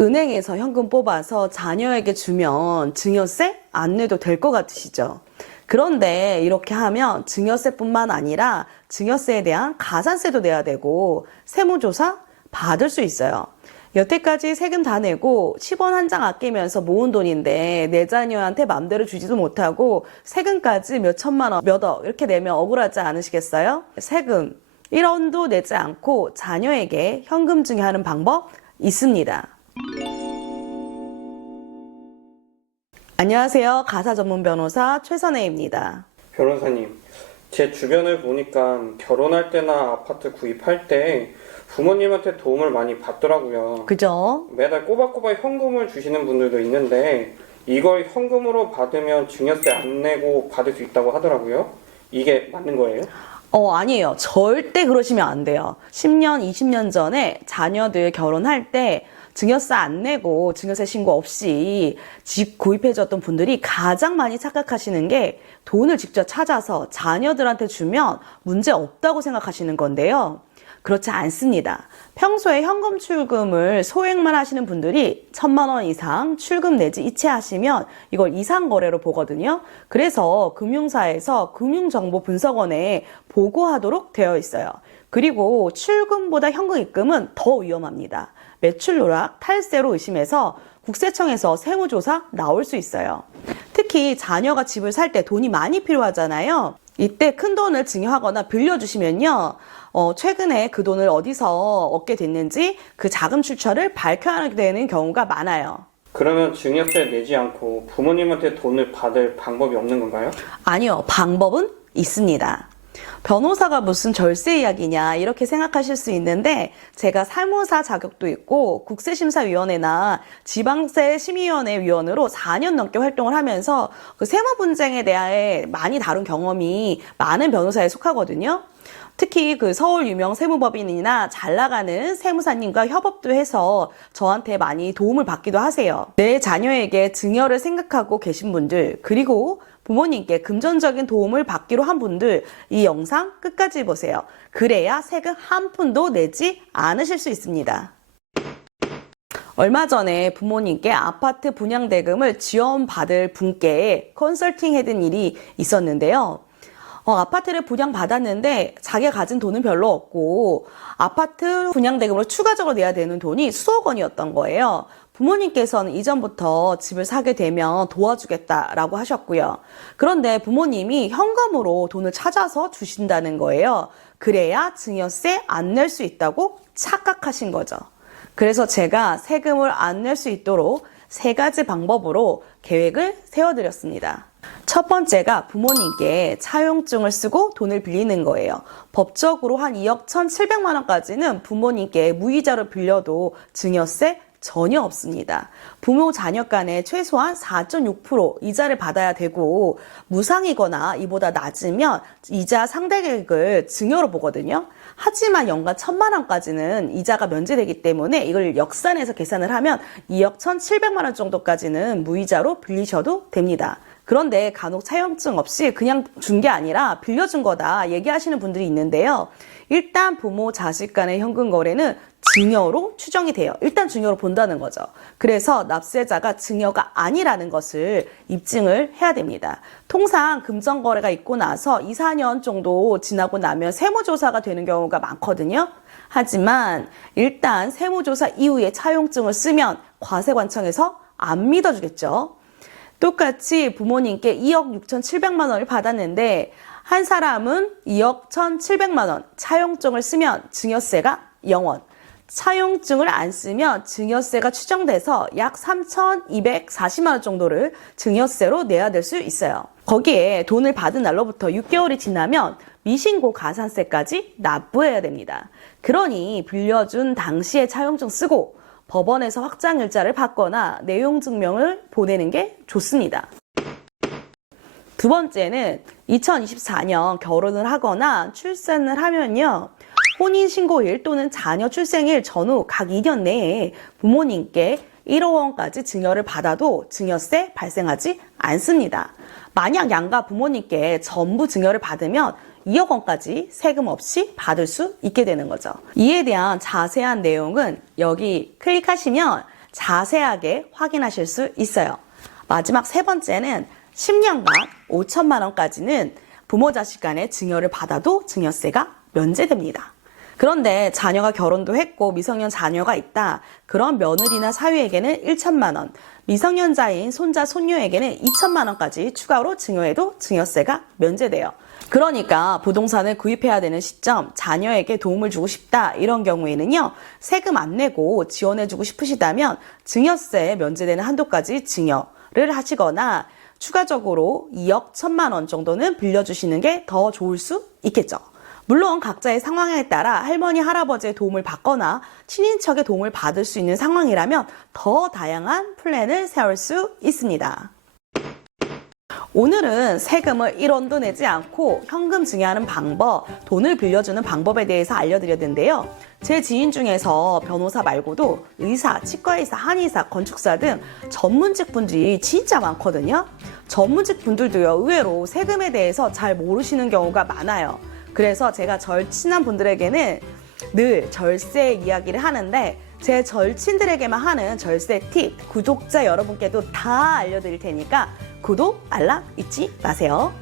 은행에서 현금 뽑아서 자녀에게 주면 증여세 안 내도 될 것 같으시죠? 그런데 이렇게 하면 증여세뿐만 아니라 증여세에 대한 가산세도 내야 되고 세무조사 받을 수 있어요. 여태까지 세금 다 내고 10원 한 장 아끼면서 모은 돈인데 내 자녀한테 맘대로 주지도 못하고 세금까지 몇 천만 원, 몇 억 이렇게 내면 억울하지 않으시겠어요? 세금 1원도 내지 않고 자녀에게 현금 증여하는 방법 있습니다. 안녕하세요. 가사 전문 변호사 최선혜입니다. 변호사님, 제 주변을 보니까 결혼할 때나 아파트 구입할 때 부모님한테 도움을 많이 받더라고요. 그죠? 매달 꼬박꼬박 현금을 주시는 분들도 있는데 이걸 현금으로 받으면 증여세 안 내고 받을 수 있다고 하더라고요. 이게 맞는 거예요? 아니에요. 절대 그러시면 안 돼요. 10년, 20년 전에 자녀들 결혼할 때 증여세 안 내고 증여세 신고 없이 집 구입해줬던 분들이 가장 많이 착각하시는 게 돈을 직접 찾아서 자녀들한테 주면 문제 없다고 생각하시는 건데요. 그렇지 않습니다. 평소에 현금 출금을 소액만 하시는 분들이 1,000만 원 이상 출금 내지 이체하시면 이걸 이상거래로 보거든요. 그래서 금융사에서 금융정보분석원에 보고하도록 되어 있어요. 그리고 출금보다 현금 입금은 더 위험합니다. 매출 누락, 탈세로 의심해서 국세청에서 세무조사 나올 수 있어요. 특히 자녀가 집을 살 때 돈이 많이 필요하잖아요. 이때 큰 돈을 증여하거나 빌려주시면요. 최근에 그 돈을 어디서 얻게 됐는지 그 자금 출처를 밝혀야 하게 되는 경우가 많아요. 그러면 증여세 내지 않고 부모님한테 돈을 받을 방법이 없는 건가요? 아니요. 방법은 있습니다. 변호사가 무슨 절세 이야기냐 이렇게 생각하실 수 있는데 제가 사무사 자격도 있고 국세심사위원회나 지방세심의위원회 위원으로 4년 넘게 활동을 하면서 그 세무 분쟁에 대해 많이 다룬 경험이 많은 변호사에 속하거든요. 특히 그 서울 유명 세무법인이나 잘 나가는 세무사님과 협업도 해서 저한테 많이 도움을 받기도 하세요. 내 자녀에게 증여를 생각하고 계신 분들, 그리고 부모님께 금전적인 도움을 받기로 한 분들, 이 영상 끝까지 보세요. 그래야 세금 한 푼도 내지 않으실 수 있습니다. 얼마 전에 부모님께 아파트 분양대금을 지원받을 분께 컨설팅 해둔 일이 있었는데요. 아파트를 분양받았는데 자기가 가진 돈은 별로 없고 아파트 분양대금으로 추가적으로 내야 되는 돈이 수억 원이었던 거예요. 부모님께서는 이전부터 집을 사게 되면 도와주겠다라고 하셨고요. 그런데 부모님이 현금으로 돈을 찾아서 주신다는 거예요. 그래야 증여세 안 낼 수 있다고 착각하신 거죠. 그래서 제가 세금을 안 낼 수 있도록 3가지 방법으로 계획을 세워드렸습니다. 첫 번째가 부모님께 차용증을 쓰고 돈을 빌리는 거예요. 법적으로 한 2억 1,700만 원까지는 부모님께 무이자로 빌려도 증여세 전혀 없습니다. 부모 자녀 간에 최소한 4.6% 이자를 받아야 되고 무상이거나 이보다 낮으면 이자 상대액을 증여로 보거든요. 하지만 연간 1,000만 원까지는 이자가 면제되기 때문에 이걸 역산해서 계산을 하면 2억 1,700만 원 정도까지는 무이자로 빌리셔도 됩니다. 그런데 간혹 차용증 없이 그냥 준 게 아니라 빌려준 거다 얘기하시는 분들이 있는데요. 일단 부모 자식 간의 현금 거래는 증여로 추정이 돼요. 일단 증여로 본다는 거죠. 그래서 납세자가 증여가 아니라는 것을 입증을 해야 됩니다. 통상 금전거래가 있고 나서 2, 4년 정도 지나고 나면 세무조사가 되는 경우가 많거든요. 하지만 일단 세무조사 이후에 차용증을 쓰면 과세관청에서 안 믿어주겠죠. 똑같이 부모님께 2억 6,700만 원을 받았는데 한 사람은 2억 1,700만 원 차용증을 쓰면 증여세가 0원, 차용증을 안 쓰면 증여세가 추정돼서 약 3,240만 원 정도를 증여세로 내야 될 수 있어요. 거기에 돈을 받은 날로부터 6개월이 지나면 미신고 가산세까지 납부해야 됩니다. 그러니 빌려준 당시에 차용증 쓰고 법원에서 확장일자를 받거나 내용 증명을 보내는 게 좋습니다. 두 번째는 2024년 결혼을 하거나 출산을 하면요. 혼인신고일 또는 자녀 출생일 전후 각 2년 내에 부모님께 1억 원까지 증여를 받아도 증여세 발생하지 않습니다. 만약 양가 부모님께 전부 증여를 받으면 2억 원까지 세금 없이 받을 수 있게 되는 거죠. 이에 대한 자세한 내용은 여기 클릭하시면 자세하게 확인하실 수 있어요. 마지막 세 번째는 10년간 5천만 원까지는 부모 자식 간의 증여를 받아도 증여세가 면제됩니다. 그런데 자녀가 결혼도 했고 미성년 자녀가 있다. 그런 며느리나 사위에게는 1천만 원, 미성년자인 손자, 손녀에게는 2천만 원까지 추가로 증여해도 증여세가 면제돼요. 그러니까 부동산을 구입해야 되는 시점, 자녀에게 도움을 주고 싶다 이런 경우에는요, 세금 안 내고 지원해주고 싶으시다면 증여세 면제되는 한도까지 증여를 하시거나 추가적으로 2억 1천만 원 정도는 빌려주시는 게 더 좋을 수 있겠죠. 물론 각자의 상황에 따라 할머니, 할아버지의 도움을 받거나 친인척의 도움을 받을 수 있는 상황이라면 더 다양한 플랜을 세울 수 있습니다. 오늘은 세금을 1원도 내지 않고 현금 증여하는 방법, 돈을 빌려주는 방법에 대해서 알려드렸는데요. 제 지인 중에서 변호사 말고도 의사, 치과의사, 한의사, 건축사 등 전문직 분들이 진짜 많거든요. 전문직 분들도요, 의외로 세금에 대해서 잘 모르시는 경우가 많아요. 그래서 제가 절친한 분들에게는 늘 절세 이야기를 하는데 제 절친들에게만 하는 절세 팁 구독자 여러분께도 다 알려드릴 테니까 구독, 알람 잊지 마세요.